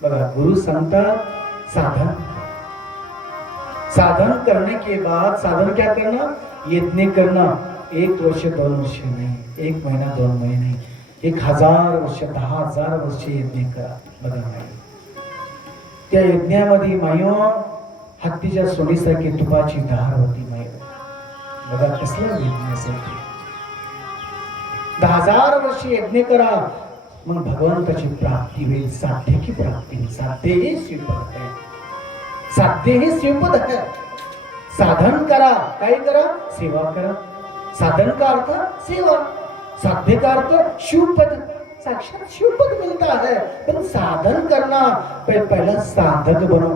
बघा गुरु सांगतात साधन, साधन करने के बाद साधन क्या करना, यज्ञ करना। 1 वर्ष 2 वर्ष नहीं, 1 महीना 2 महीने नहीं, 1000 वर्ष 10,000 वर्ष यज्ञ करा। बघा त्या यज्ञामध्ये मायो हत्तीच्या सोडीसारखी तुपाची धार होती मायो। बघा कसला यज्ञ असेल, 10,000 वर्ष यज्ञ करा, मग भगवंताची प्राप्ती होईल। साध्य की प्राप्ती, साध्य ही शिवपद है, साध्य ही शिवपद है। साधन करा, काय करा, सेवा करा। साधन का अर्थ सेवा, साध्य का अर्थ शिवपद, साक्षात शिवपद मिलता है। पण साधन करना पहला साधक बनो।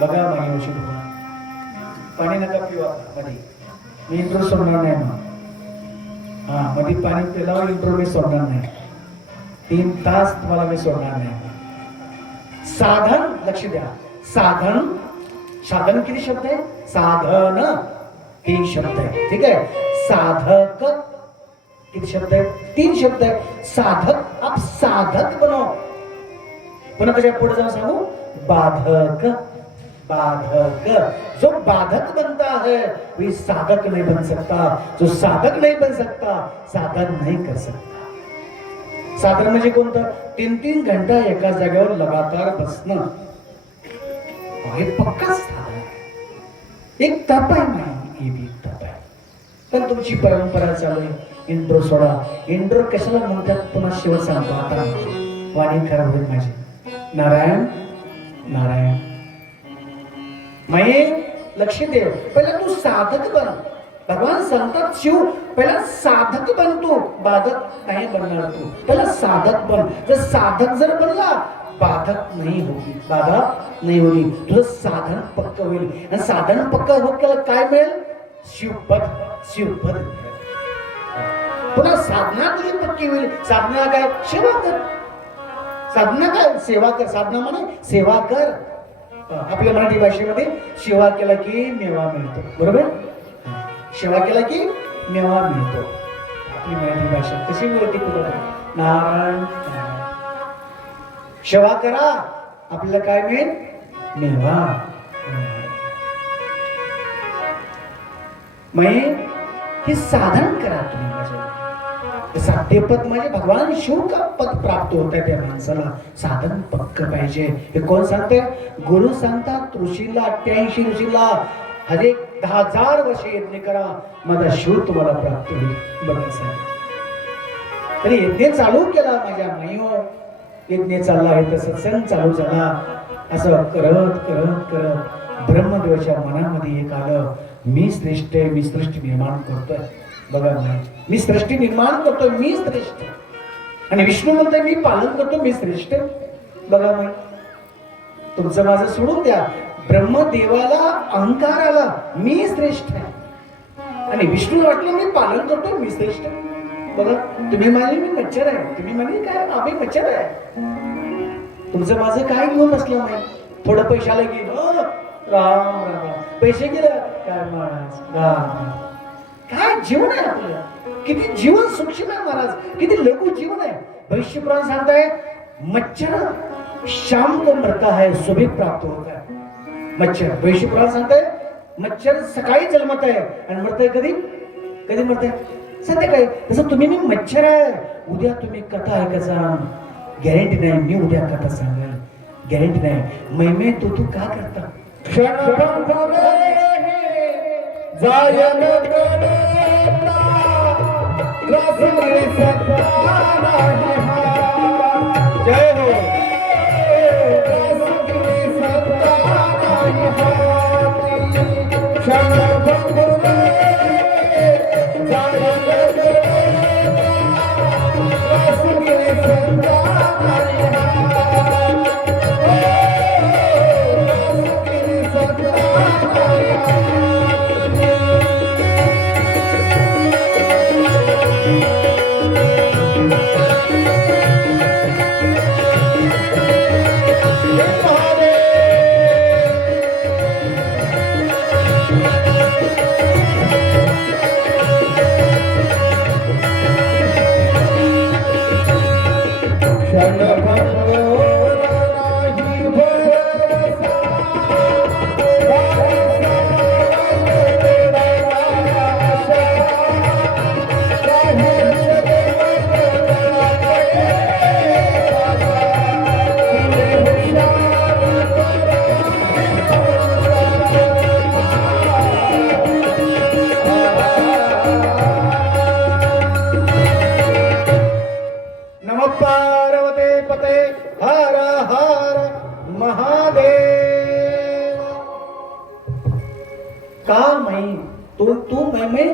बघा माहिती पाणी नका पिवा मध्ये, मी इंट्रो सोडणार नाही मग। हा मध्ये पाणी पिल्यावर इंट्रो मी सोडणार नाही, 3 तास तुम्हाला मी सोडणार नाही। साधन लक्ष द्या, साधन, साधन किती शब्द आहे, साधन 3 शब्द आहे, ठीक आहे। साधक किती शब्द आहे, 3 शब्द आहे। साधक, आप साधक बनो। पुन्हा त्याच्या पुढे जाऊन सांगू, बाधक, बाधक। जो बाधक बनता है वही साधक नहीं बन सकता, जो साधक नहीं बन सकता साधन नहीं कर सकता। साधन म्हणजे कोणतं, 3-3 घंटा एका जागेवर लगातार बसणं, हे पक्का साधन आहे। एक तप आहे नाही, हे भी तप आहे। पण तुमची परंपरा चालू आहे, इंट्रो सोडा। इंट्रो कशाला म्हणतात पुन्हा शेवट सांगतो, आता वाणी खराब होईल माझी। नारायण नारायण, मैं लक्ष दे, पहले तू साधक बन। भगवान सांगतात शिव पहिला साधक बन, तू बाधक नाही बनणार, तू पहिला साधक बन। जर साधक जर बनला बाधक नाही होगी, बाधा नाही होगी, तुझं साधन पक्क होईल। आणि साधन पक्क होत गेलं काय मिळेल, शिवपद, शिवपद। पुन्हा साधना तुझी पक्की होईल। साधना काय, सेवा कर। साधना काय, सेवा कर। साधना म्हणे सेवा कर। आपल्या मराठी भाषेमध्ये सेवा केला की मेवा मिळतो, बरोबर। सेवा केला की मेवा मिळतो। आपली मराठी भाषा कशी बोलते कुठं, नारायण सेवा करा, आपल्याला काय मिळेल, मेवा। म्हणजे हे साधन करा तुम्ही माझ्या। साध्यपद म्हणजे भगवान शिव का पद प्राप्त होत आहे त्या माणसाला, साधन पक्क पाहिजे। हे कोण सांगते, गुरु सांगतात ऋषीला, 88 ऋषीला, हरे 10,000 वर्ष यज्ञ करा, माझा शिव तुम्हाला प्राप्त होईल। बघा साहेब, तरी यज्ञ चालू केला माझ्या माईओ, यज्ञ चालला आहे, सत्संग चालू झाला। असं करत करत करत ब्रह्मदेवाच्या मनामध्ये एक आलं, मी श्रेष्ठ आहे, मी सृष्टी निर्माण करतोय। बघा मी सृष्टी निर्माण करतो, मी श्रेष्ठ। आणि विष्णू म्हणतोय मी पालन करतो, मी श्रेष्ठ। बघा मग तुमचं माझं सोडून द्या, ब्रह्मदेवाला अहंकार आला, मी श्रेष्ठ आहे। आणि विष्णू वाटलं मी पालन करतो, मी श्रेष्ठ। बघा तुम्ही म्हणाले मी मच्छर आहे, तुम्ही म्हणाले काय आम्ही मच्छर आहे। तुमचं माझं काय घेऊन बसलं नाही, थोडं पैशाला गेलं, राम राम, पैसे गेलं काय महाराज, काय जीवन आहे आपलं, किती जीवन सूक्ष्म आहे महाराज, किती लघु जीवन आहे। भविष्य पुराण सांगताय मच्छर शाम को मरता है, सुबह प्राप्त होता है। मच्छर, भविष्य पुराण सांगताय मच्छर सकाळी जन्मत आहे आणि मरतंय कधी, कधी मरतंय, संध्याकाळी। तसं तुम्ही मी मच्छर आहे, उद्या तुम्ही कथा ऐकायचा गॅरंटी नाही, मी उद्या कथा सांगेल गॅरंटी नाही। महिमे तो तू का करता, जय हो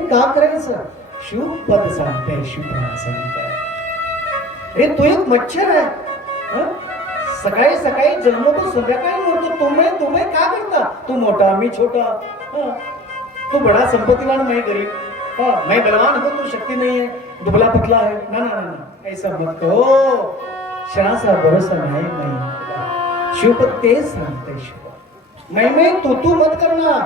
का करायचं? शिवपद सांगताय, शिवप्राण सांगताय. हे तू एक मच्छर आहे. सकाळी सकाळी जन्मतो, संध्याकाळी मरतो. तुम्ही का करता? तू मोठा, मी छोटा. तू बडा संपत्तीवान, मैं गरीब. मैं बलवान हूं, तू शक्ति नहीं है, दुबला पतला है. ना ना ना, ऐसा मत कहो. क्षणाचा भरोसा नाही. नाही, शिवपद तेच सांगते. शिव मैं तू मत करना.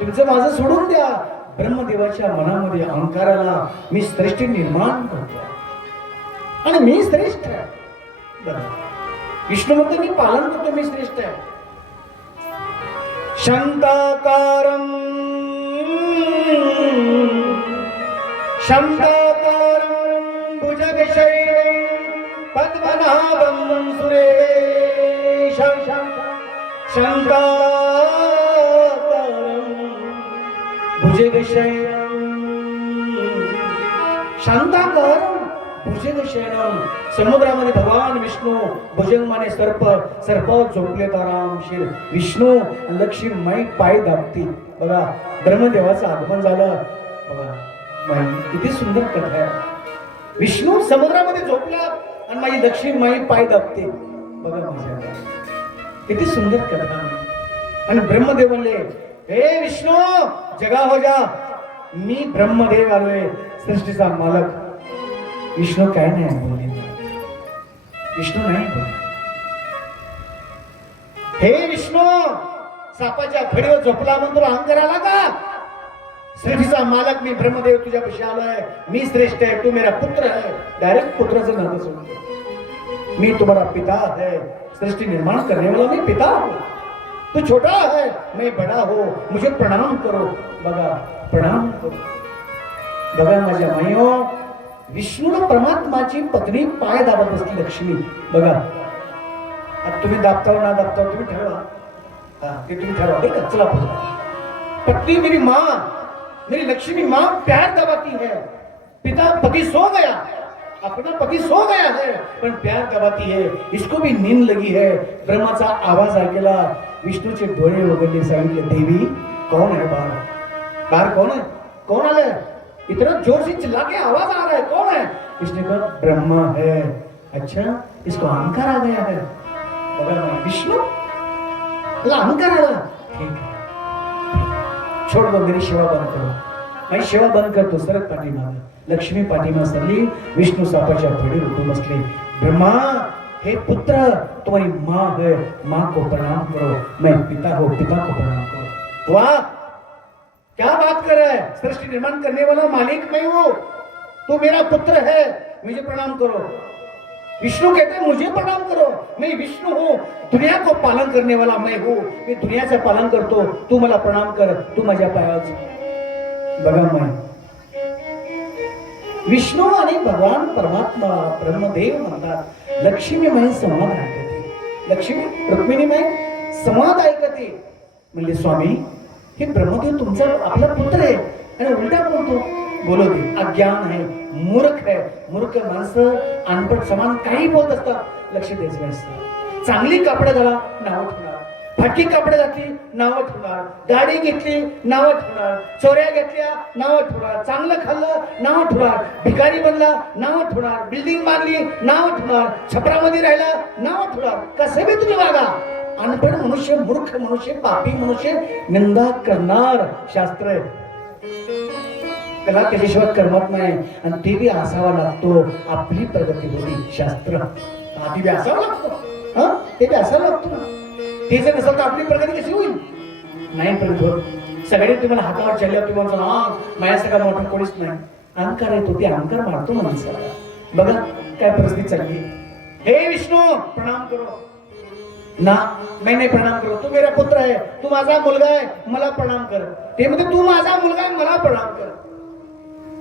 तुमचं माझं सोडून द्या. ब्रह्मदेवाच्या मनामध्ये अहंकाराला मी सृष्टी निर्माण करतो आणि मी श्रेष्ठ आहे. विष्णू म्हणतो मी पालन करतो, मी श्रेष्ठ आहे. शांताकारं भुजगशयनं पद्मनाभं सुरेशं शांताकारं भुजगशयनं शांताकारं भुजगशयनं. समुद्रामध्ये भगवान विष्णू भुजंगमाने सर्पावर झोपलेत आरामशीर. विष्णू लक्ष्मी माई पाय दाबती. बघा ब्रह्मदेवाचं आगमन झालं. बघा किती सुंदर कथा आहे. विष्णू समुद्रामध्ये झोपला आणि माझी लक्ष्मी माई पाय दाबते. बघा माझ्या किती सुंदर कथा. आणि ब्रह्मदेव म्हणले, हे विष्णू जगा हो जा, मी ब्रह्मदेव आलोय, सृष्टीचा मालक. विष्णू काय नाही बोलले. विष्णू नाही बोलले. हे विष्णू सापाच्या फडीवर झोपला म्हणून तुला अहंकार आला का? सृष्टीचा मालक मी ब्रह्मदेव तुझ्यापाशी आलोय. मी श्रेष्ठ आहे, तू मेरा पुत्र है. डायरेक्ट पुत्राचं नातं सोडतो. मी तुम्हारा पिता है, सृष्टि निर्माण करने वाला मैं पिता हूं. तू छोटा है, मैं बड़ा हो, मुझे प्रणाम करो. बघा प्रणाम करो. बघा माझ्या माईओ, विष्णूला परमात्माची पत्नी पाय दाबत असली लक्ष्मी. बघा आता तुम्ही दाबताव ना दाबताव तुम्ही ठरवा. ते तुम्ही ठरवा बरं का. चला पत्नी मेरी माँ, मेरी लक्ष्मी माँ प्यार दबाती है. पिता पति सो गया, अपना पति सो गया है पण प्यार दबाती है. इसको भी नींद लगी है. ब्रह्माचा आवाज ऐकला. विष्णूचे डोळे उघडले. सांगितले, देवी कौन है बाहर? बाहर कौन है? कौन आले? इतना जोर से चिल्ला के आवाज आ रहा है, कौन है? इसने कहा ब्रह्मा है. अच्छा, इसको अहंकार आ गया है. बघा विष्णू अहंकार आला. ठीक है, छोड़ दो, मेरी सेवा बंद करो. मैं सेवा बंद करतो. सरक पाठीमागे. लक्ष्मी पाठीमा सरली. विष्णू सापाच्या फडीवर उठून बसले. ब्रह्मा, हे पुत्र तुम्हारी माँ है, माँ को प्रणाम करो. मैं पिता हो, पिता को प्रणाम करो. वाह क्या बात कर रहा है? सृष्टि निर्माण करने वाला मालिक मैं हूं, तू मेरा पुत्र है, मुझे प्रणाम करो. विष्णु कहते हैं मुझे प्रणाम करो. मैं विष्णु हूं, दुनिया को पालन करने वाला मैं हूं. मी दुनियाचं पालन करतो. तू मला प्रणाम कर. तू माझ्या पायावर. बघा माय, विष्णू आणि भगवान परमात्मा ब्रह्मदेव म्हणतात लक्ष्मी माई संवाद ऐकते. लक्ष्मी रुक्मिणी माई संवाद ऐकते. म्हणले स्वामी, हे ब्रह्मदेव तुमचा आपला पुत्र आहे आणि उलटा बोलतो. बोलो दे, अज्ञान आहे, मूर्ख आहे. मूर्ख माणसं अनपढ समान काही बोलत असतात. लक्ष द्यायचं नसतं. चांगली कपडे घाला, नाव ठेवणार. फाटकी कपडे घातली, नाव ठेवणार. गाडी घेतली, नाव ठेवणार. चोऱ्या घेतल्या, नाव ठेवणार. चांगलं खाल्लं, नाव ठेवणार. भिकारी बनला, नाव ठेवणार. बिल्डिंग बांधली, नाव ठेवणार. छपरामध्ये राहिला, नाव ठेवणार. कसे बी तुम्ही वागा. अनपढ मनुष्य, मूर्ख मनुष्य, पापी मनुष्य निंदा करणार. शास्त्र आहे, त्याला त्याच्याशिवाय करमत नाही. आणि ते बी असावा लागतो. आपली प्रगती होती. शास्त्र आधी बी असावं लागतो. ते बी असावं लागतो. ते जर नसेल तर आपली प्रगती कशी होईल? नाही प्रभू. सगळे तुम्हाला हातावर चालल्यावर तुम्हाला माझ्या सगळा मोठा कोणीच नाही. अहंकार येतो. ते अहंकार मारतो माणसाला. बघा काय परिस्थिती चालली. हे विष्णू प्रणाम करो ना, नाही प्रणाम करो, तू मेरा पुत्र आहे, तू माझा मुलगा आहे, मला प्रणाम कर. ते म्हणते तू माझा मुलगा आहे, मला प्रणाम कर.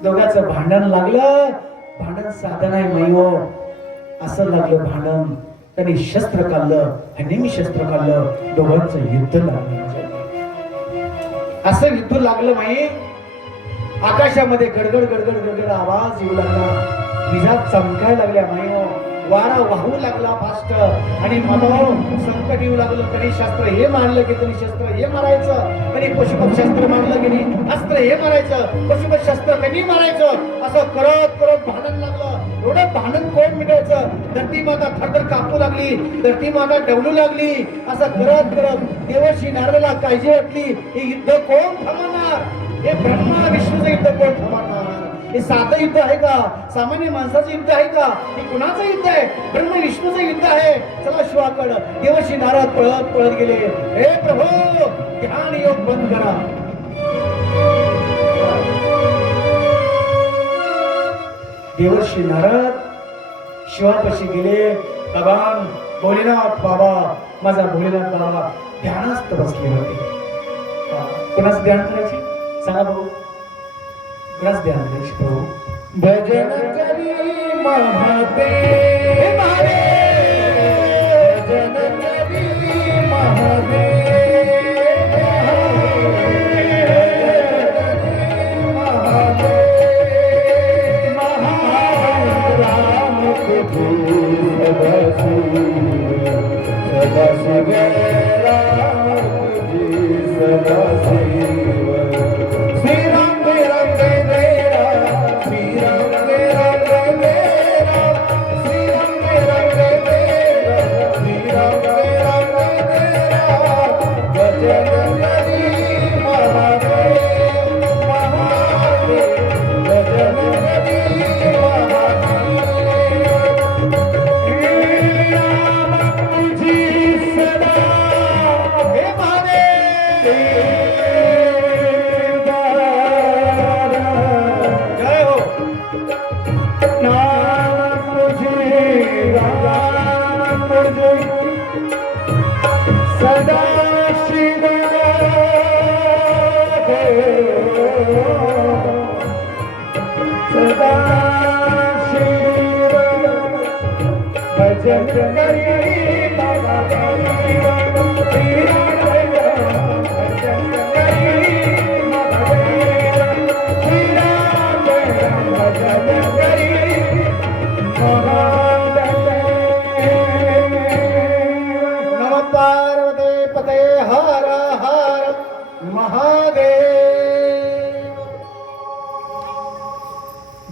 दोघांचं भांडण लागलं. भांडण साधन आहे मैयो, असं लागलं भांडण. त्यांनी शस्त्र काढलं, ह्यांनी मी शस्त्र काढलं, दोघांचं युद्ध लागलं. असं युद्ध लागलं माई. आकाशामध्ये गडगड गडगड गडगड आवाज येऊ लागला, विजा चमकायला लागल्या माई, वारा वाहू लागला फास्ट. आणि मला संकट येऊ लागलं. कधी शस्त्र हे मारलं की कधी शस्त्र हे मारायचं, कधी पशुपत शस्त्र मारलं की नाही अस्त्र हे मारायचं, पशुपत शस्त्र कधी मारायचं. असं करत करत भांडण लागलं. एवढं भांडण कोण मिटायचं. धरती माता थरथर कापू लागली, धरती माता डवलू लागली. असं करत करत देवर्षी नारदाला काळजी वाटली, हे युद्ध कोण थांबवणार. हे ब्रह्मा विष्णूचं युद्ध कोण थांबवणार. हे साधं युद्ध आहे का, सामान्य माणसाचं युद्ध आहे का, हे कुणाचं युद्ध आहे. ब्रह्म विष्णूचं युद्ध आहे. चला शिवाकडं. देवर्षी नारद पळत पळत गेले. हे प्रभू ध्यान योग बंद करा. देवर्षी नारद शिवापाशी गेले. भगवान भोलेनाथ बाबा, माझा भोलेनाथ बाबा ध्यानस्थ बसले होते. कोणाचं ध्यान करायची सांगा बघू. कोणाचं ध्यान करायची प्रभू. भजन करी महादेव, भजन करी महादेव,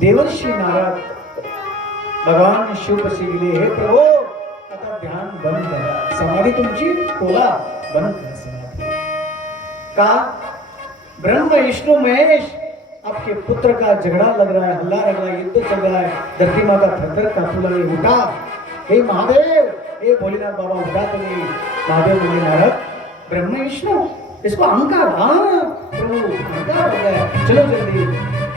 देवर्षी नारद भगवान शिवपाशी गेले. हे प्रभू आता ध्यान बंद करा, समाधी तुमची खोला बंद करा समाधी. का ब्रह्म विष्णु महेश आपके पुत्र का झगड़ा लग रहा है, हल्ला लग रहा है, युद्ध चल रहा है, धरती माता थरथर कांपू लगी. उठा हे महादेव, हे भोलेनाथ बाबा उठा तुम्ही. महादेव बोले नारद ब्रह्म विष्णु इसको अहंकार, हाँ प्रभु अहंकार हो गया, चलो जल्दी.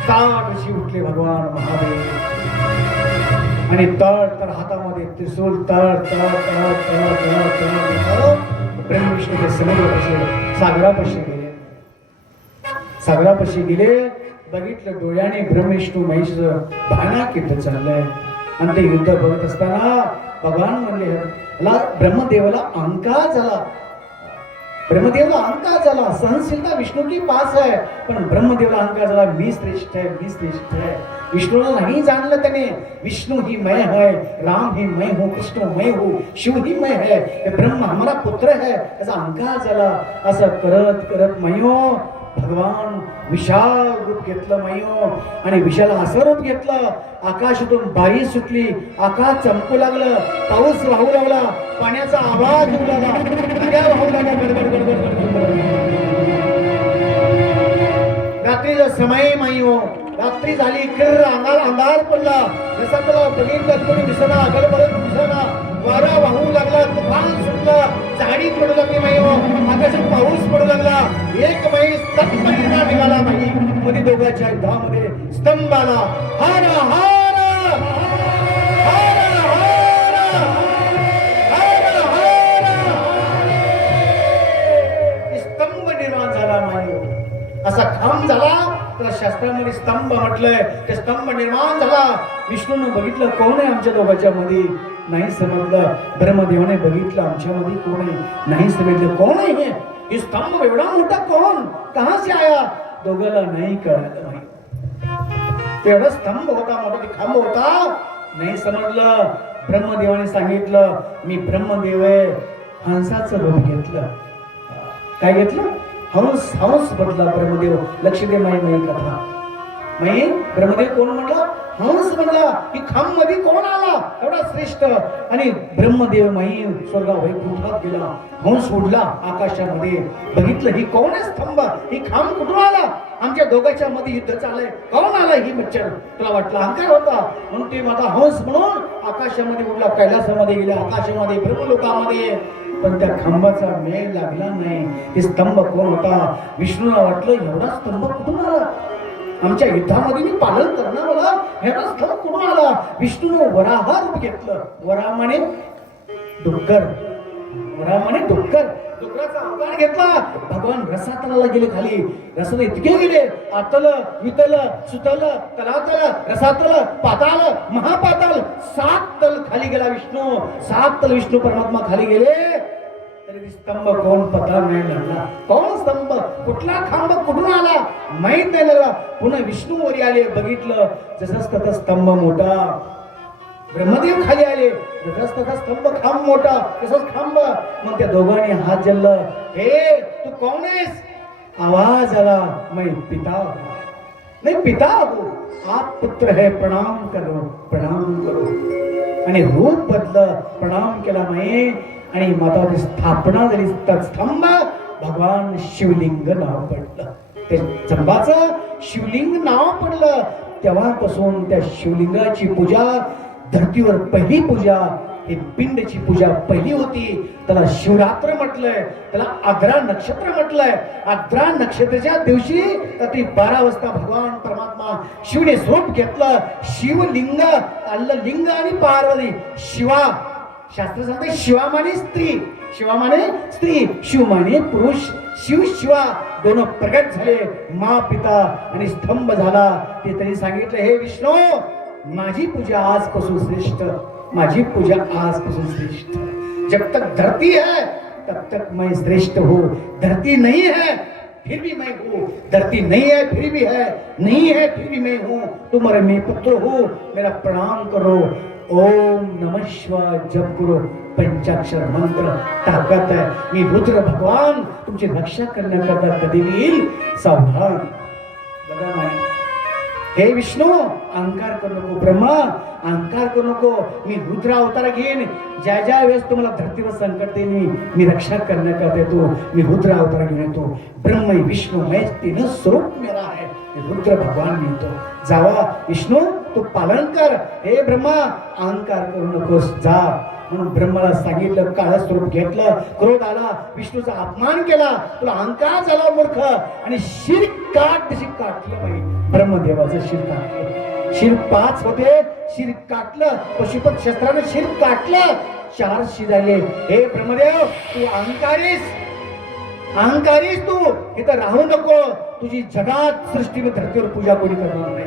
ताट उशी उठले भगवान महादेव आणि तळ तर हातामध्ये त्रिशूल तळ तळ तळ तळ तळ तळ ब्रह्म विष्णू ते समुद्रापाशी सागरापाशी गेले. सागरापाशी गेले. बघितलं डोळ्याने ब्रह्म विष्णू महेश भयानक युद्ध चाललंय. आणि ते युद्ध बघत असताना भगवान म्हणले ब्रह्मदेवाला अहंकार झाला. ब्रह्मदेवला अहंकार झाला. सहनशीलता विष्णू की पास है, पण ब्रह्मदेवला अहंकार झाला. मी श्रेष्ठ है, मी श्रेष्ठ है. विष्णूला नाही जाणलं त्याने. विष्णु ही मैं है, राम ही मैं हूँ, कृष्ण मैं हूँ, शिव ही मैं है, ब्रह्म हमारा पुत्र है, त्याचा अहंकार झाला. असं करत करत मयो भगवान विशाल रूप घेतलं मयो. आणि विशाला असं रूप घेतलं, आकाशातून बाई सुटली, आकाश चमकू लागलं, पाऊस वाहू लागला, पाण्याचा आवाज येऊ लागला, नद्या वाहू लागल्या गडगड गडगड गडगड. रात्रीचा समय माईओ, रात्री झाली, किर्र अंधार अंधार पडला. जसा तुला बघितलं कोणी दिसना, अगल बघत दिसना, वारा वाहू लागला, तुफान सुटला, झाडी पडू लागली माईओ, आकाशात पाऊस पडू लागला. एक माई स्तंभ निर्माण निघाला माई. मध्ये दोघांच्या युद्धामध्ये स्तंभ आला. हारा हारा हारा हारा शास्त्रामध्ये स्तंभ म्हटलंय, ते स्तंभ निर्माण झाला. विष्णूने बघितलं कोण आहे आमच्या दोघांच्या मध्ये, नाही समजलं. ब्रह्मदेवाने बघितलं आमच्यामध्ये कोण आहे, नाही समजलं कोण आहे हे स्तंभ एवढा मोठा कोण, कहां से आया, दोघांना नाही कळलं. नाही तेवढा स्तंभ होता, मोठा खांब होता, नाही समजलं. ब्रह्मदेवाने सांगितलं मी ब्रह्मदेव आहे. हंसाचं रूप घेतलं. काय घेतलं? हंस. हंस म्हटला ब्रह्मदेव. लक्ष दे माई माई कथा. माई ब्रह्मदेव कोण म्हटला? हंस म्हणला. की खांब मध्ये कोण आला एवढा श्रेष्ठ. आणि ब्रह्मदेव माई स्वर्गा वैकुंठात गेला. हंस उडला आकाशामध्ये. बघितलं ही कोण आहे स्तंभ, ही खांब कुठून आला, आमच्या दोघांच्या मध्ये युद्ध चाललंय, कोण आला ही मच्छर. तुला वाटला अहंकार होता म्हणून ते माझा हंस म्हणून आकाशामध्ये उडला, कैलासामध्ये गेला, आकाशामध्ये ब्रह्मलोकामध्ये. पण त्या खांबाचा मेळ लागला नाही. हे स्तंभ कोण होता? विष्णूला वाटलं एवढा स्तंभ कुठून आला, आमच्या युद्धामध्ये मी पालन करणार मला एवढा स्तंभ कुठून आला. विष्णूने वराह रूप घेतलं. वराह म्हणे डुक्कर, वराह म्हणे डुक्कर. डुकराचा अवतार घेतला. भगवान रसातलाला गेले खाली. रसाला इतके गेले, आतल वितल सुतल तलातल रसातल पाताल महापाताल, 7 तल खाली गेला विष्णू. 7 तल विष्णू परमात्मा खाली गेले. तरी स्तंभ कोण पता नाही लागला. कोण स्तंभ, कुठला खांब कुठून आला माहित नाही लागला. पुन्हा विष्णू वरी आले. बघितलं जसंच तसं स्तंभ मोठा. ब्रह्मदेव खाली आले. जसंच तसा स्तंभ खांब मोठा, तसंच खांब. मग त्या दोघांनी हात जल्ल. हे तू कोण आहेस? आवाज आला मैं पिता नहीं पिता हो, आप पुत्र है, प्रणाम करो प्रणाम करो. आणि रूप बदल, प्रणाम केला मैं. आणि माताची स्थापना झाली. स्तंभ भगवान शिवलिंग नाव पडलं. ते स्तंभाचं शिवलिंग नाव पडलं. तेव्हापासून त्या शिवलिंगाची पूजा धरतीवर पहिली पूजा, ही पिंडची पूजा पहिली होती. त्याला शिवरात्र म्हटलंय, त्याला आद्रा नक्षत्र म्हटलंय. आद्रा नक्षत्राच्या दिवशी रात्री 12 वाजता भगवान परमात्मा शिवने स्वरूप घेतलं. शिवलिंग आलं. लिंग आणि पार्वती. शिवा शास्त्र सांगते शिवा माने स्त्री, शिवा माने स्त्री, शिव माने पुरुष. शिव शिवा दोन प्रगट झाले. मा पिता आणि स्तंभ झाला. ते तरी सांगितलं हे विष्णू माझी पूजा आजपासून श्रेष्ठ, माझी पूजा आजपासून श्रेष्ठ. जब तक धरती है तब तक मैं श्रेष्ठ हूँ. धरती नहीं है फिर भी मैं हूँ, धरती नहीं है फिर भी है, नहीं है फिर भी मैं हूँ. तुम्हारे मैं पुत्र हूँ, मेरा प्रणाम करो. ओम नमः शिवाय जप करो. पंचाक्षर मंत्र ताकद है. मी रुद्र भगवान तुमची रक्षा करण्याकरता कधी येईल. सावधान. बघा माय, हे विष्णू अहंकार करू नको. ब्रह्मा अहंकार करू नको. मी रुद्र अवतार घेईन. ज्या ज्या वेळेस तुम्हाला धरतीवर संकट देईन मी रक्षा करण्याकरता येतो. मी रुद्र अवतार घेऊन येतो. ब्रह्म विष्णू मैं तीन स्वरूप मेरा है. रुद्र भगवान मिळतो. जावा विष्णू तू पालन कर. हे ब्रह्मा अहंकार करू नकोस, जा. म्हणून ब्रह्माला सांगितलं. काळ स्वरूप घेतलं. क्रोध आला. विष्णूचा अपमान केला. तुला अहंकार झाला मूर्ख. आणि शिर काट तशी काटलं बाई. ब्रह्मदेवाचं शिर काटलं. शिर 5 होते. शिर काटलं. पशुपत शस्त्राने शिर काटलं. 4 शिर झाले. हे ब्रह्मदेव तू अहंकारीस, अहंकारीस तू इथं राहू नको. तुझी जगात सृष्टीवर धरतीवर पूजा कोणी करणार नाही.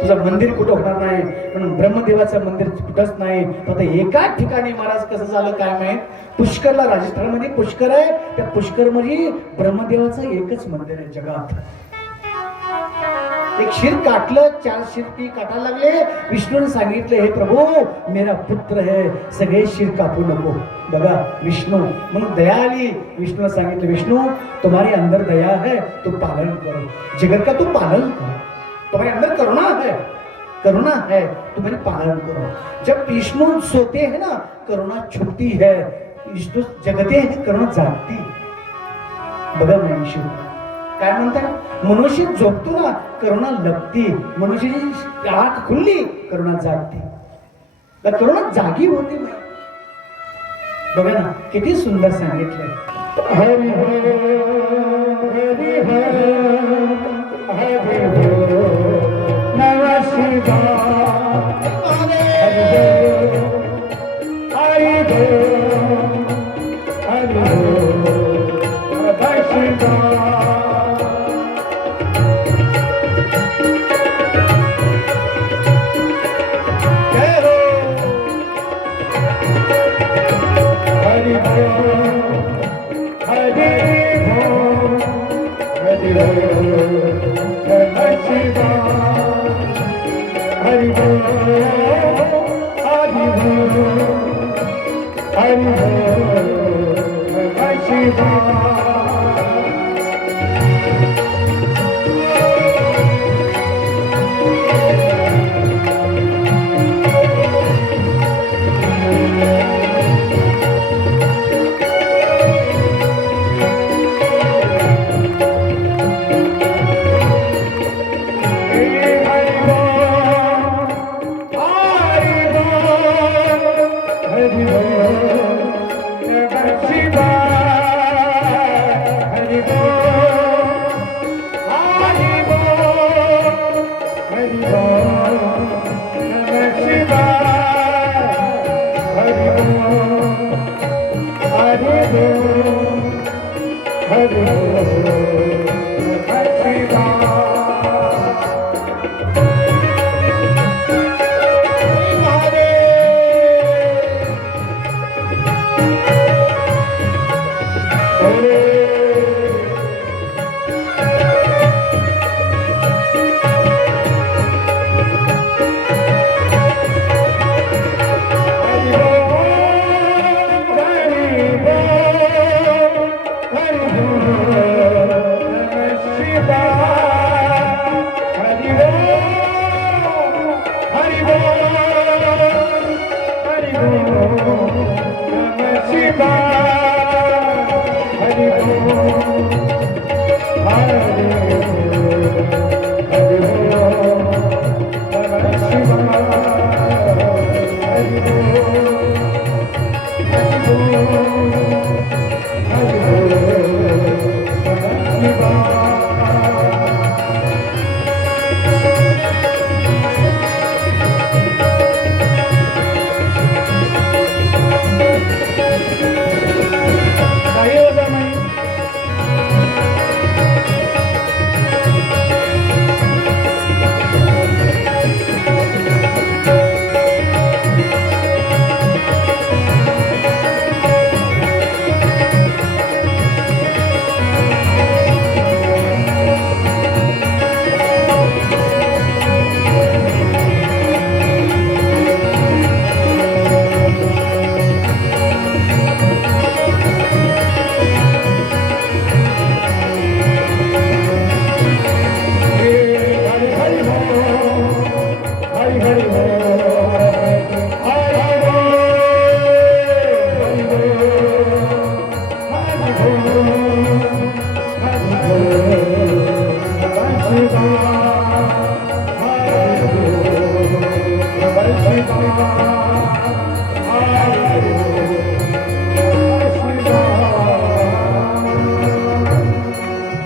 तुझं मंदिर कुठं होणार नाही. म्हणून ब्रह्मदेवाचं मंदिर कुठंच नाही. आता एकाच ठिकाणी महाराज कसं झालं काय माहित. पुष्करला राजस्थानमध्ये पुष्कर आहे. त्या पुष्कर मध्ये ब्रह्मदेवाचं एकच मंदिर आहे जगात. एक शिर काटलं. 4 शिर ती काटायला लागले. विष्णूने सांगितले हे प्रभू मेरा पुत्र है, सगळे शिर कापू नको. बघा विष्णू म्हणून दया आली. विष्णूने सांगितलं विष्णू तुम्हारे अंदर दया है, तू पालन करो. जगत का तू पालन करो. तुम्हारे अंदर करुणा है, करुणा है, तुम्हारे पालन करो. जब विष्णु सोते हैं ना करुणा छुपती है. विष्णु जगते है करुणा जागती. बघा मनुष्य काय म्हणतात. मनुष्य झोपतो ना करुणा लगती. मनुष्याची आंख खुलली करुणा जागती. तर करुणा जागी होते. बघा ना किती सुंदर सांगितलंय. हरी हरी हरी नमः शिवाय. हरि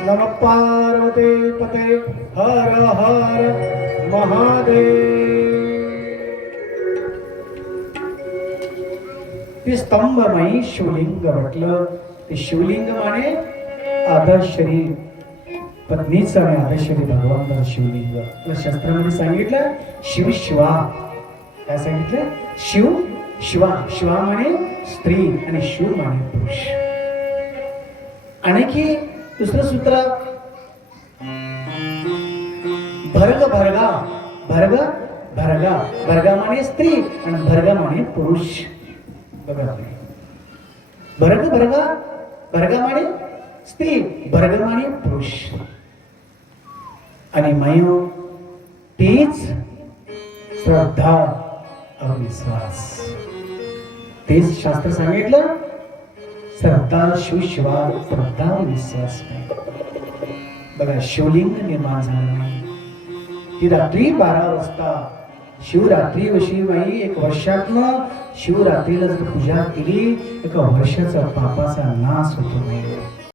नमः पार्वती पते हर हर महादेव। ते स्तंभमयी शिवलिंग म्हटलं. ते शिवलिंग माने आदर शरीर, पत्नीचं आणि आदर शरीर भगवान शिवलिंग. आपल्या शास्त्रामध्ये सांगितलं शिव शिवा. काय सांगितलं? शिव शिवा. शिवा माने स्त्री आणि शिव माने पुरुष. आणखी दुसरं सूत्र भर्ग भर्गा. भर्ग भर्गा. भर्गा माने स्त्री आणि भर्गा माने पुरुष. बघा, भर्ग भर्गा. भर्गा माने स्त्री, भर्ग माने पुरुष. आणि मयो तीच श्रद्धा अविश्वास. तेच शास्त्र सांगितलं. श्रद्धा शिवशिवा, श्रद्धा विश्वास नाही. बघा, शिवलिंग निर्माण झालं नाही. ती रात्री 12 वाजता शिवरात्री व शिवबाई 1 वर्षातनं शिवरात्रीला जर पूजा केली, 1 वर्षाचा पापाचा नाश होतो नाही.